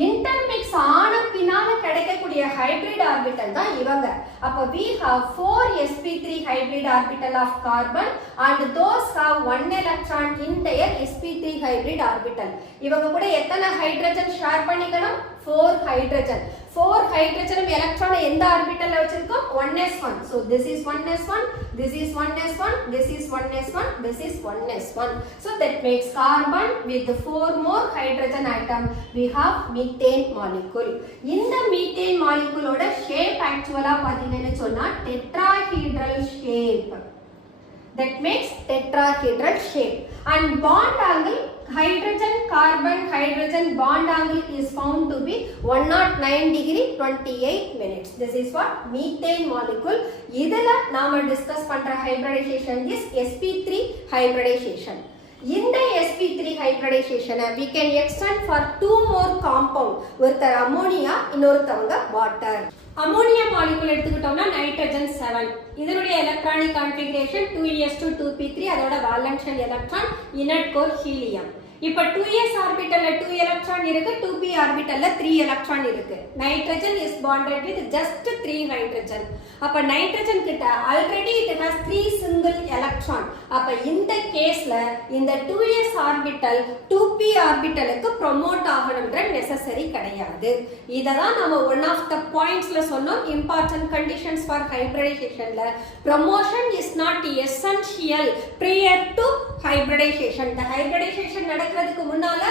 intermix ஆன பின்னால கிடைக்கக்கூடிய hybrid orbital தான் இவங்க. அப்ப we have 4 sp3 hybrid orbital of carbon and those have one electron in their sp3 hybrid orbital. இவங்க கூட எத்தனை ஹைட்ரஜன் ஷேர் பண்ணிக்கணும்? 4 hydrogen. 4 hydrogen electron எந்த ஆர்பிட்டல்ல வச்சிருக்கோம்? 1s1. So this is 1s1, this is 1s1, this is 1s1, this is 1s1. So that makes carbon with 4 more hydrogen atom we have methane molecule. இந்த methane molecule ஓட shape actually பாத்தீங்கன்னு சொன்னா tetrahedral shape. That makes tetrahedral shape. And bond angle, hydrogen carbon hydrogen bond angle is found to be 109 degree 28 minutes. This is what methane molecule. இதல நாம discuss பண்ற hybridization is sp3 hybridization. In the sp3 hybridization we can extend for 2 more compound. ஒருத்தர் ammonia, இன்னொருத்தவங்க water. அமோனியா மாலிகுல் எடுத்துக்கிட்டோம்னா நைட்ரஜன் 7. இதனுடைய எலக்ட்ரானிக் கான்ஃபிகரேஷன் 2s2 2p3. அதோட valence shell electron, inert core helium. இப்ப 2s ஆர்பிட்டல்ல 2 எலக்ட்ரான் இருக்கு, 2p ஆர்பிட்டல்ல 3 எலக்ட்ரான் இருக்கு. Nitrogen is bonded with just 3 hydrogen. அப்ப நைட்ரஜன் கிட்ட already it has 3 single electron. அப்ப இந்த கேஸ்ல இந்த 2s ஆர்பிட்டல் 2p ஆர்பிட்டலுக்கு ப்ரோமோட் ஆகணும்ன்ற நெசசரி கிடையாது. இததான் நம்ம one of the pointsல சொன்னோம், important conditions for hybridizationல promotion is not essential prior to hybridization. The hybridization நடக்கிறதுக்கு முன்னால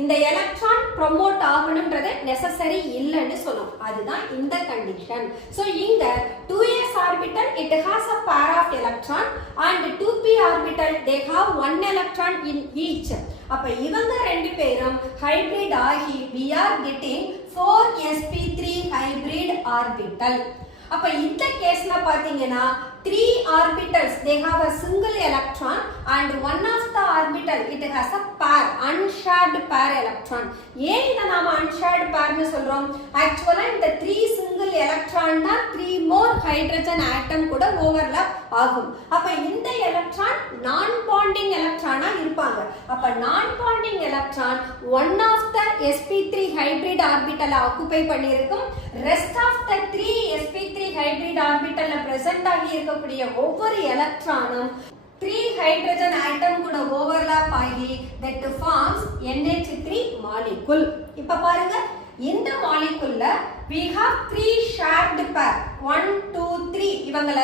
இந்த எலக்ட்ரான் ப்ரோமோட் ஆகணும்ன்றது நெசசரி இல்லன்னு சொல்லும். அதுதான் இந்த கண்டிஷன். சோ இங்க 2s orbital it has a pair of electron and 2p orbital they have one electron in each. அப்ப இவங்க ரெண்டு பேரும் ஹைபிரிட் ஆகி we are getting 4sp3 hybrid orbital. அப்ப இந்த கேஸ்ல பாத்தீங்கன்னா 3 orbitals they have a single electron and one of the orbital it has a pair unshared pair electron. ஏன் இத நாம unshared pair னு சொல்றோம்? ஆக்சுவலா இந்த 3 single electron தான் 3 more hydrogen atom கூட overlap ஆகும். அப்ப இந்த எலக்ட்ரான் non bonding electron-ஆ இருப்பாங்க. அப்ப non bonding electron one of the sp3 hybrid orbital occupy பண்ணியிருக்கும். rest of the 3 sp3 hybrid orbital present ஆகி இருக்கக்கூடிய ஒவ்வொரு எலக்ட்ரானும் 3 hydrogen atom கூட overlap ஆகி that forms NH3 molecule. இப்ப பாருங்க இந்த மாலிகுல்ல we have 3 shared pair 1 2 3 இவங்கள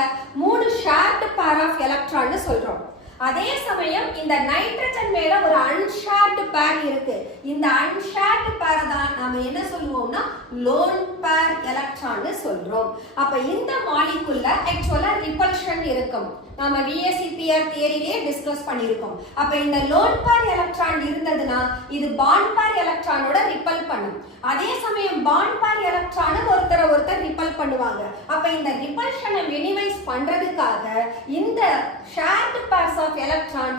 3 shared pair of electron னு சொல்றோம். அதே சமயம் இந்த நைட்ரஜன் மேல ஒரு unshared pair இருக்கு. இந்த unshared pair தான் நாம என்ன சொல்லுவோம்னா lone pair electron னு சொல்றோம். அப்ப இந்த மாலிகுல்ல एक्चुअली ரிபல்ஷன் இருக்கும். நாம VSEPR தியரியிலே டிஸ்கஸ் பண்ணிருக்கோம். அப்ப இந்த lone pair electron இருந்ததுனா இது bond pair electronோட ரிப்பல் பண்ணும். அதே சமயம் bond pair electron ஒருத்தர் ரிப்பல் பண்ணுவாங்க. அப்ப இந்த ரிபல்ஷனை மினிமைஸ் பண்றதுக்காக இந்த shared pairs of electron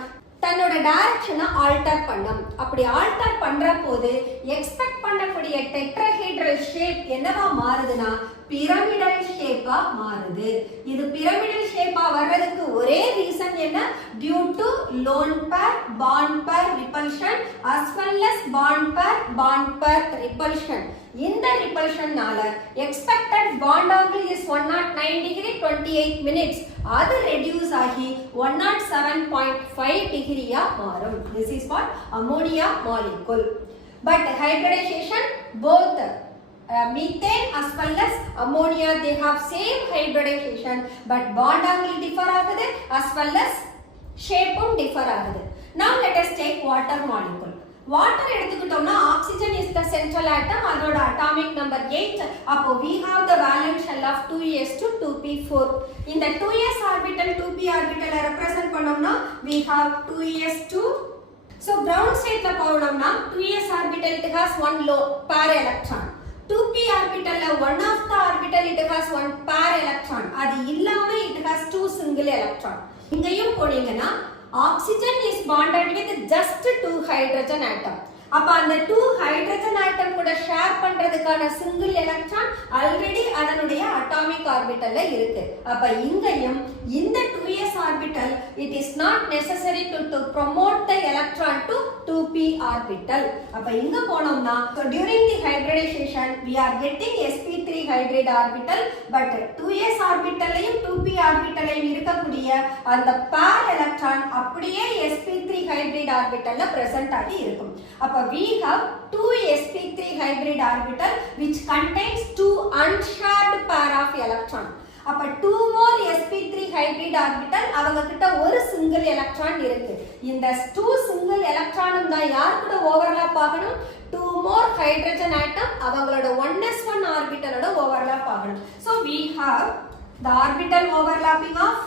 தன்னோட டைரக்ஷனை ஆல்டர் பண்ணும். அப்படி ஆல்டர் பண்ற போது எக்ஸ்பெக்ட் பண்ணக்கூடிய டெட்ராஹெட்ரல் ஷேப் என்னவா மாறுதுன்னா பிரமிடல் ஷேப்பா மாறுது. இது பிரமிடல் ஷேப்பா வர்றதுக்கு ஒரே ரீசன் என்ன? Due to lone pair bond pair repulsion as well as bond pair repulsion. இந்த ரிபல்ஷன்னால expected bond angle is 109 degree 28 minutes. அது ரெடியூஸ் ஆகி 107.5 டிகிரியா மாறும். This is what ammonia molecule. But hybridization both methane as well as ammonia they have same hybridization but bond angle differ ஆகுது as well as shape differ ஆகுது. Now let us take water molecule. Water எடுத்துக்கிட்டோம்னா oxygen is the central atom, அதோட atomic number 8. அப்போ we have the valence shell of 2s2 2p4. இந்த 2s orbital 2p orbital represent பண்ணோம்னா we have 2s2. So ground state ல போனோம்னா 2s orbital it has one low pair electron. 2p orbital ல one of the orbital it has one pair electron. அது இல்லாம it has two single electron. இங்கேயும் போனீங்கன்னா oxygen is bonded with just 2 hydrogen atom. அப்ப அந்த 2 hydrogen atom கூட ஷேர் பண்றதுக்கான சிங்கிள் எலக்ட்ரான் ஆல்ரெடி அதனுடைய அட்டாமிக் ஆர்பிட்டல்ல இருக்கு. அப்ப இங்கேயும் இந்த 2s orbital it is not necessary to promote the electron to 2p orbital. அப்ப இங்க போனோம்னா so during the hybridization we are getting sp3 hybrid orbital but 2s orbitalலையும் 2p orbitalலையும் இருக்கக்கூடிய அந்த pair electron அப்படியே sp3 hybrid orbitalல present ஆகி இருக்கும். அப்ப we have 2 sp3 hybrid orbital which contains 2 unshared pair of electron. அப்ப 2 more sp3 hybrid orbital அவங்க கிட்ட ஒரு சிங்கிள் எலக்ட்ரான் இருக்கு. இந்த 2 சிங்கிள் எலக்ட்ரானும் தான் யார் கூட ஓவர்லாப் ஆகணும்? 2 more hydrogen atom அவங்களோட 1s1 ஆர்பிட்டலோட ஓவர்லாப் ஆகணும். So we have the orbital overlapping of,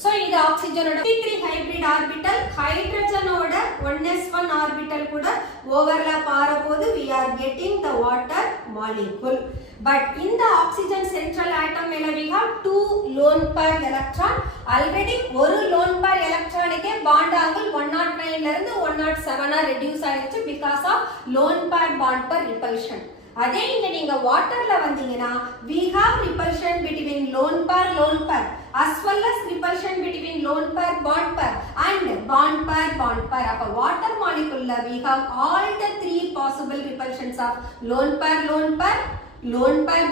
so இந்த ஆக்சிஜனோட sp3 hybrid orbital ஹைட்ரஜனோட 1s1 orbital கூட overlap ஆறபோது we are getting the water molecule. But in the oxygen central atom we have 2 lone pair electron. Already ஒரு lone pair electron க்கு bond angle 109 ல இருந்து 107 ஆ reduce ஆயிருச்சு because of lone pair bond pair repulsion. அதே இங்க நீங்க வாட்டர்ல வந்தீங்கன்னா we have repulsion between lone pair as well as repulsion between lone pair and bond pair. அப்ப water molecule we have all the 3 possible repulsions of lone pair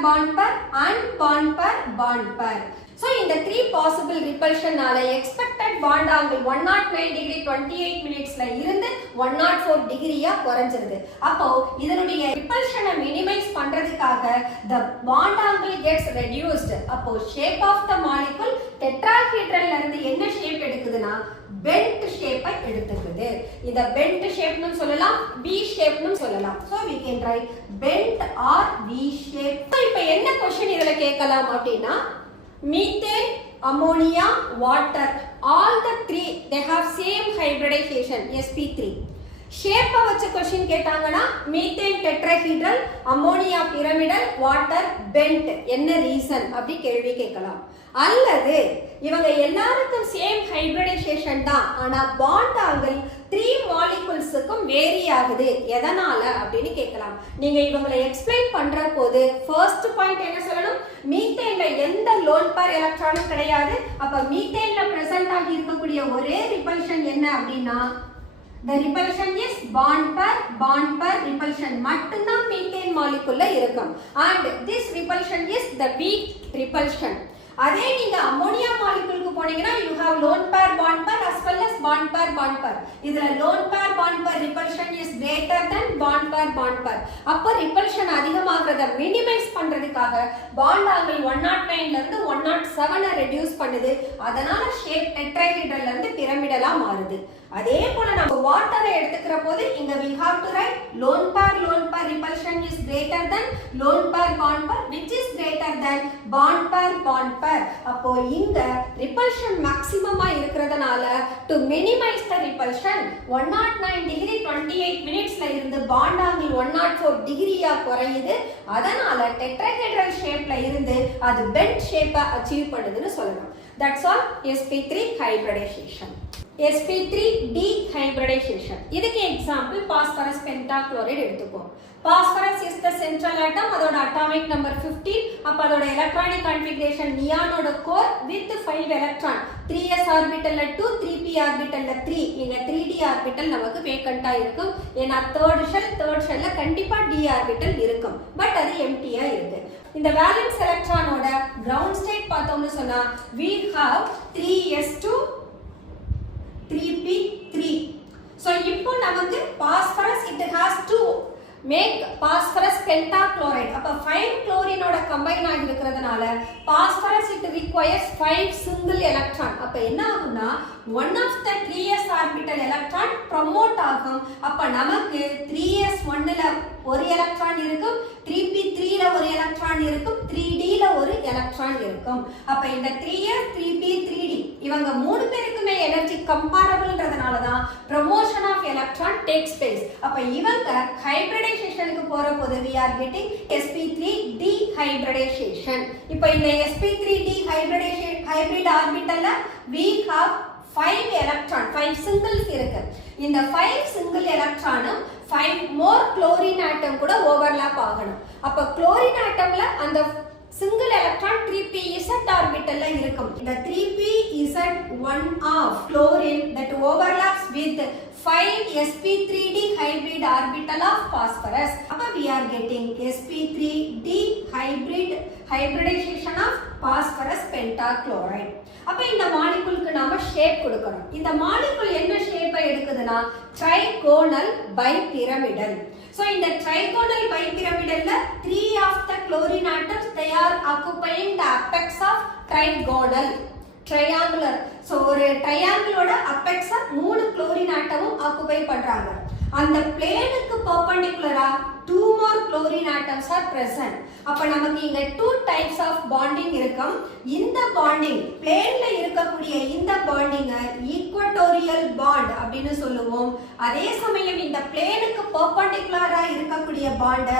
bond pair and bond pair. So in the 3 possible repulsion நால expected bond angle 109 degree 28 minutes ல இருந்து 104 degree ஆ குறைஞ்சிருது. அப்போ இதனுடைய repulsion minimize பண்றதுக்காக the bond angle gets reduced. அப்போ shape of the molecule tetrahedral ல இருந்து என்ன shape எடுக்குதுன்னா bent shape எடுத்துக்குது. இத bent shape னு சொல்லலாம், V shape னு சொல்லலாம். So we can write bent or V shape. So இப்போ என்ன क्वेश्चन இதல கேட்கலாம் அப்படினா methane, ammonia, water, all the 3 they have same hybridization sp3. shape வச்ச क्वेश्चन கேட்டாங்கனா methane tetrahedral, ammonia pyramidal, water bent. என்ன ரீசன் அப்படி கேள்வி கேட்கலாம். அல்லது இவங்க எல்லாருக்கும் சேம் ஹைபிரிடைசேஷன் தான், ஆனா பாண்ட் ஆங்கிள் 3 மாலிகுல்ஸ்க்கும் வேரி ஆகுது, எதனால அப்படின்னு கேட்கலாம். நீங்க இவங்களை எக்ஸ்பிளைன் பண்ற போது ஃபர்ஸ்ட் பாயிண்ட் என்ன சொல்லணும்? மீத்தேன்ல எந்த லோன் பேர் எலக்ட்ரானும் கிடையாது. அப்ப மீத்தேன்ல பிரசன்ட் ஆகி இருக்கக்கூடிய ஒரே ரிபல்ஷன் என்ன அப்படின்னா the repulsion is bond pair repulsion மட்டும்தான் மீத்தேன் மாலிகுல்ல இருக்கும். and this repulsion is the weak repulsion. அதே நீங்க அம்மோனியா மாலிகுலுக்கு போனீங்கன்னா you have lone pair bond pair as well as bond pair. இதுல lone pair bond pair repulsion is greater than bond pair. அப்ப repulsion அதிகமாகறத மினிமைஸ் பண்றதுக்காக bond angle 109 ல இருந்து 107 ரெடியூஸ் பண்ணுது. அதனால ஷேப் டெட்ராஹெட்ரல்ல இருந்து பிரமிடலா மாறுது. அதே போல நம்ம வாட்டரை எடுத்துக்கிற போது இங்க we have to write lone pair repulsion is greater than lone pair bond pair which is greater than bond pair. அப்போ இங்க repulsion maximum-ஆ இருக்கிறதுனால to minimize the repulsion 109 degree 28 minutes ல இருந்து bond angle 104 degree-ஆ குறையுது. அதனால tetrahedral shape-ல இருந்து அது bent shape-ஆ achieve பண்ணுதுன்னு சொல்லலாம். That's all sp3 hybridization. sp3 dehybridization. இதுக்கு எக்ஸாம்பிள் phosphorus pentachloride எடுத்துப்போம். phosphorus is the central atom, அதோட atomic number 15. அப்ப அதோட electronic configuration neon-ஓட core with 5 electron, 3s orbital 2, 3p orbital 3. இங்க 3d orbital நமக்கு vacant-ஆ இருக்கும். ஏன்னா third shell கண்டிப்பா d orbital இருக்கும். பட் அது empty-ஆ இருக்கு. இந்த valence electron-ஓட ground state பார்த்தோம்னு சொன்னா we have 3s2 3p3. so இப்போ நமக்கு phosphorus it has to make phosphorus pentachloride. அப்ப 5 chlorine-ஓட combine ஆகி இருக்கிறதுனால phosphorus it requires 5 single electron. அப்ப என்ன ஆகும்னா one of the 3s orbital electron promote ஆகும். அப்ப நமக்கு 3s1 ல ஒரு எலக்ட்ரான் இருக்கும், 3p3 ல ஒரு எலக்ட்ரான் இருக்கும், 3d ல ஒரு எலக்ட்ரான் இருக்கும். அப்ப இந்த 3s 3p 3d இவங்க மூணு பேருக்குமே எனர்ஜி கம்பேரபிள்ன்றதுனால தான் promotion of electron takes place. அப்ப இவங்க ஹைபிரிடைசேஷனுக்கு போற போது we are getting sp3 dehybridization. இப்போ இந்த sp3 hybrid orbital we have 5 electron, 5 singles இருக்கு. இந்த 5 single electronum 5 more chlorine atom கூட overlap ஆகணும். அப்ப chlorine atomல அந்த single electron 3pz orbital இருக்கும். The 3pz one of chlorine that overlaps with 5 sp3d hybrid orbital of phosphorus. அப்ப we are getting sp3d hybridization of phosphorus pentachloride. அப்ப இந்த மாலிகுலுக்கு நாம ஷேப் கொடுக்கணும். இந்த மாலிகுல் என்ன ஷேப்பை எடுக்குதுன்னா trigonal bipyramidal. So in the trigonal bipyramidal, 3 of the chlorine atoms they are occupying the apex of trigonal triangular. So ஒரு triangle-ஓட apex-அ 3 chlorine atom-உம் occupy பண்றாங்க. அந்த பிளேனுக்கு perpendicular-ஆ 2 more chlorine atoms are present. அப்ப நமக்கு இங்க 2 types of bonding இருக்கும். இந்த bonding பிளேன்ல இருக்கக்கூடிய இந்த bonding equatorial bond அப்படினு சொல்லுவோம். அதே சமயம் இந்த பிளேனுக்கு perpendicular-ஆ இருக்கக்கூடிய bond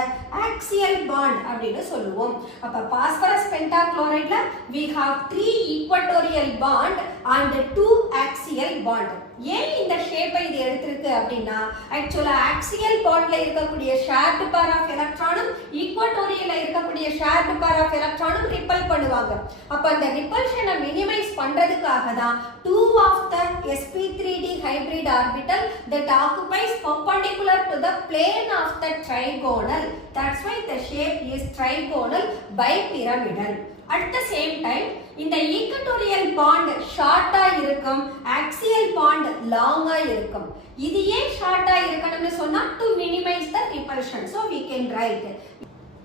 axial bond அப்படினு சொல்லுவோம். அப்ப phosphorus pentachloride-ல we have 3 equatorial bond and 2 axial bond. ஏன் இந்த ஷேப்பை இது எடுத்திருக்கு அப்படின்னா ஆக்சுவலா ஆக்சியல் பாண்ட்ல இருக்கக்கூடிய ஷேர்ட் பேர் ஆஃப் எலக்ட்ரானும் ஈக்குவட்டோரியல்ல இருக்கக்கூடிய ஷேர்ட் பேர் ஆஃப் எலக்ட்ரானும் ரிப்பல் பண்ணுவாங்க. அப்ப அந்த ரிப்பல்ஷனை மினிமைஸ் பண்றதுக்காக தான் 2 of the sp3d hybrid orbital that occupies perpendicular to the plane of the trigonal. That's why the shape is trigonal bipyramidal. At the same time, இந்த equatorial bond ஷார்ட்டா இருக்கும், axial bond லாங்கா இருக்கும். இது ஏன் ஷார்ட்டா இருக்கணும்னு சொன்னா to minimize the repulsion. So we can write.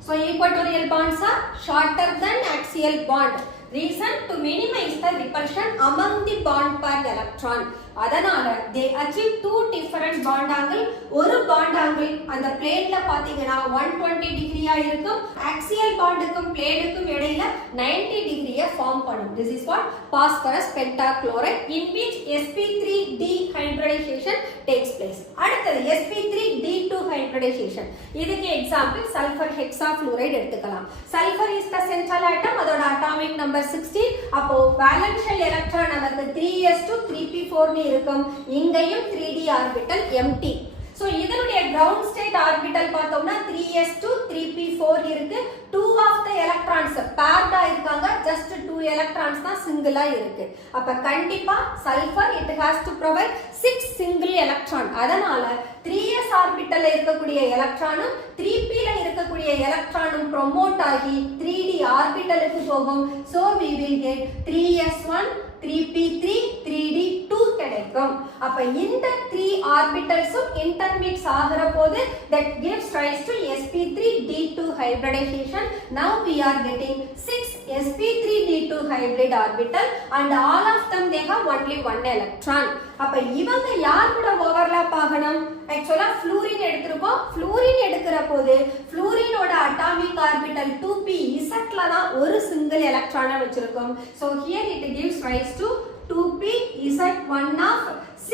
So equatorial bonds are shorter than axial bond. Reason to minimize the repulsion among the bond pair electron. அதனால they achieve two different bond angle. ஒரு bond angle அந்த பிளேன்ல பாத்தீங்கன்னா 120 டிகிரியா இருக்கும். axial bondக்கும் பிளேனுக்கும் இடையில 90 டிகிரியை ஃபார்ம் பண்ணும். This is what phosphorus pentachloride in which sp3d hybridization takes place. அடுத்தது sp3d2 hybridization. இதுக்கு எக்ஸாம்பிள் சல்ஃபர் ஹெக்ஸாஃப்ளூரைடு எடுத்துக்கலாம். Sulphur is the central atom, அதோட atomic number 16. அப்போ வேலன்ஷியல் எலக்ட்ரான் நமக்கு 3s2 3p4 இருக்கும். இங்கேயும் 3d ஆர்பிட்டல் empty. சோ இதனுடைய கிரவுண்ட் ஸ்டேட் ஆர்பிட்டல் பார்த்தோம்னா 3s2 3p4 இருக்கு. 2 of the electrons paired ஆ இருக்காங்க. just 2 electrons தான் சிங்கிளா இருக்கு. அப்ப கண்டிப்பா sulphur it has to provide 6 single electron. அதனால 3s ஆர்பிட்டல்ல இருக்கக்கூடிய எலக்ட்ரானும் 3p ல இருக்கக்கூடிய எலக்ட்ரானும் ப்ரோமோட் ஆகி 3d ஆர்பிட்டலுக்கு போகும். so we will get 3s1 3p3 3d2 கிடைக்கும். அப்ப இந்த 3 ஆர்பிட்டல்ஸும் இன்டர்மிக்ஸ் ஆகிற போது that gives rise to sp3d2 hybridization. now we are getting 6 sp3d2 hybrid orbital and all of them they have only one electron. அப்ப இவங்க யார் கூட ஓவர்லாப் ஆகணும்? ஆக்சுவலா ஃப்ளூரின் எடுத்துறோம். ஃப்ளூரின் எடுக்கிற போது ஃப்ளூரினோட அட்டாமிக் ஆர்பிட்டல் 2p z-ல தான் ஒரு சிங்கிள் எலக்ட்ரானை வச்சிருக்கோம். so here it gives rise to 2p z one of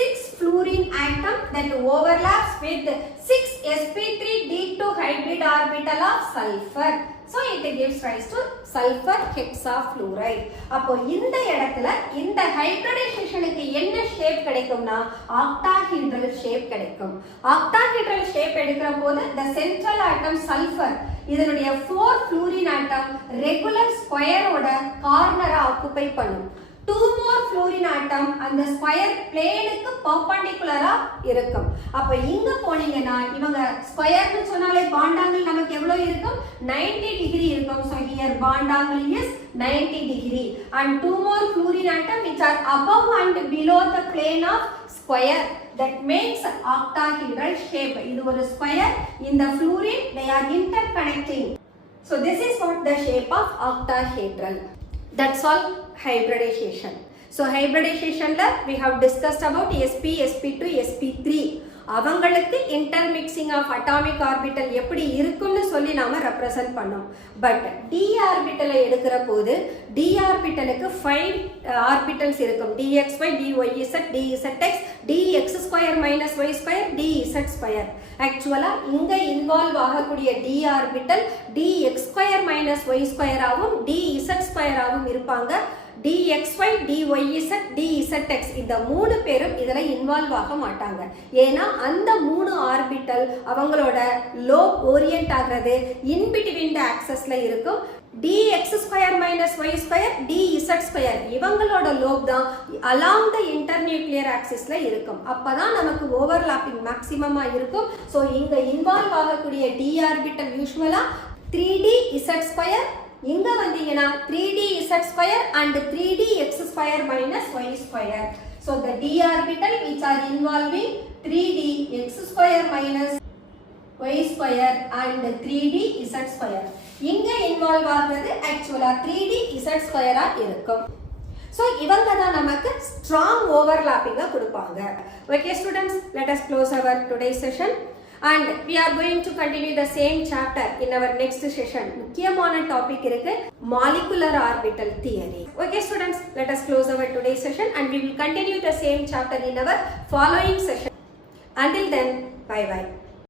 6 fluorine atom that overlaps with 6 sp3d2 hybrid orbital of sulfur. so it gives rise to sulfur hexafluoride. அப்போ இந்த இடத்துல இந்த ஹைபிரிடைசேஷனுக்கு என்ன ஷேப் கிடைக்கும்னா ஆக்டாஹெட்ரல் ஷேப் கிடைக்கும். ஆக்டாஹெட்ரல் ஷேப் எடுக்கிற போது the central atom sulfur இதனுடைய 4 fluorine atom ரெகுலர் ஸ்கொயரோட கார்னரை ஆக்குபை பண்ணும். 2 more fluorine atom அந்த ஸ்கொயர் பிளேனுக்கு பெர்பெண்டிகுலரா இருக்கும். அப்ப இங்க போனீங்கன்னா இவங்க ஸ்கொயர்னு சொன்னாலே பாண்ட் ஆங்கிள் நமக்கு எவ்வளவு இருக்கும்? 90 டிகிரி இருக்கும். so here bond angle is 90 degree and 2 more fluorine atom which are above and below the plane of square that makes octahedral shape. இது ஒரு ஸ்கொயர். இந்த fluorine they are interconnecting. so this is what the shape of octahedral. That's all hybridization. So hybridization la we have discussed about sp, sp2, sp3. அவங்களுக்கு intermixing of atomic orbital எப்படி இருக்கும்னு சொல்லி நாம ரெப்ரசன்ட் பண்ணோம். பட் d ஆர்பிட்டலை எடுக்கிற போது d ஆர்பிட்டலுக்கு 5 ஆர்பிட்டல்ஸ் இருக்கும். dxy, dyz, dzx, dx2 y2, dz2. ஆக்சுவலா இங்க இன்வால்வ் ஆகக்கூடிய d ஆர்பிட்டல் dx2 y2 ஆவும் dz2 ஆவும் இருப்பாங்க. dxy, dyz, dzx இந்த மூணு பேரும் இதுல இன்வால்வ் ஆக மாட்டாங்க. ஏன்னா அந்த மூணு ஆர்பிட்டல் அவங்களோட லோப் ஓரியன்ட் ஆகிறது இன் பிட்வீன் தி ஆக்சஸ்ல இருக்கும். dx square minus y square dz square இவங்களோட லோப் தான் அலாங் த இன்டர்நியூக்ளியர் ஆக்சிஸ்ல இருக்கும். அப்பதான் நமக்கு ஓவர்லாப்பிங் மேக்ஸிமமா இருக்கும். ஸோ இங்க இன்வால்வ் ஆகக்கூடிய d ஆர்பிட்டல் யூஸ்வலா 3dz ஸ்கொயர், இங்க வந்தீங்கன்னா 3dz square and 3dx square minus y square. So the d orbital which are involving 3dx square minus y square and 3dz square. இங்க இன்வால்வ் ஆகிறது ஆக்சுவலா 3dz ஸ்கொயரா இருக்கும். ஸோ இவங்க தான் நமக்கு ஸ்ட்ராங் ஓவர்லாப்பிங்கா கொடுப்பாங்க. Okay students, let us close our today's session and we are going to continue the same chapter in our next session. முக்கியமான டாபிக் இருக்கு, molecular orbital theory. Okay students, let us close our today's session and we will continue the same chapter in our following session. Until then, bye bye.